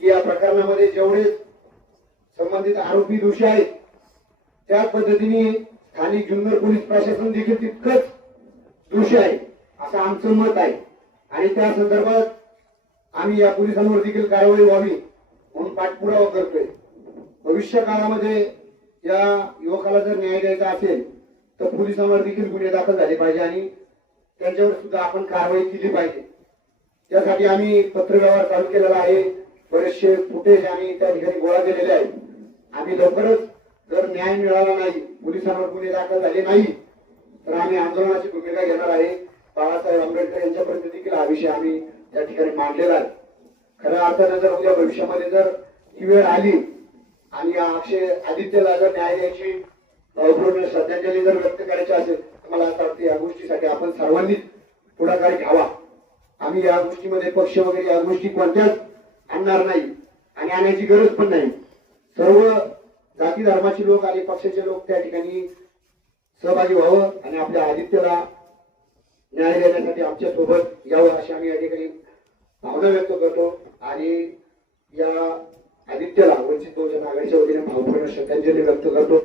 की या प्रकरणामध्ये जेवढे संबंधित आरोपी दोषी आहेत त्याच पद्धतीने स्थानिक जुन्नर पोलीस प्रशासन देखील तितकंच दोषी आहे असं आमचं मत आहे. आणि त्या संदर्भात आम्ही या पोलिसांवर देखील कारवाई व्हावी म्हणून पाठपुरावा करतोय. भविष्य काळामध्ये या युवकाला जर न्याय द्यायचा असेल तर पोलिसांवर देखील गुन्हे दाखल झाले पाहिजे आणि त्यांच्यावर सुद्धा आपण कारवाई केली पाहिजे. त्यासाठी आम्ही पत्रव्यवहार चालू केलेला आहे. बरेचसे फुटेज आम्ही त्या ठिकाणी गोळा केलेले आहे आम्ही लवकरच जर न्याय मिळाला नाही पोलिसांवर गुन्हे दाखल झाले नाही तर आम्ही आंदोलनाची भूमिका घेणार आहे. बाळासाहेब आंबेडकर यांच्यापर्यंत देखील हा विषय आम्ही त्या ठिकाणी मांडलेला आहे. खऱ्या अर्थानं जर उद्या भविष्यामध्ये जर ही वेळ आली आणि अक्षय आदित्यला जर न्याय द्यायची भावपूर्ण श्रद्धांजली जर व्यक्त करायची असेल तर मला असं वाटतं या गोष्टीसाठी आपण सर्वांनीच पुढाकार घ्यावा. आम्ही या गोष्टीमध्ये पक्ष वगैरे या गोष्टी कोणत्याच आणणार नाही आणि आणायची गरज पण नाही. सर्व जाती धर्माचे लोक आणि पक्षाचे लोक त्या ठिकाणी सहभागी व्हावं आणि आपल्या आदित्यला न्याय देण्यासाठी आमच्यासोबत यावं अशी आम्ही या ठिकाणी भावना व्यक्त करतो. आणि या आदित्यला वंचित बहुजन आघाडीच्या वतीने भावपूर्ण श्रद्धांजली व्यक्त करतो.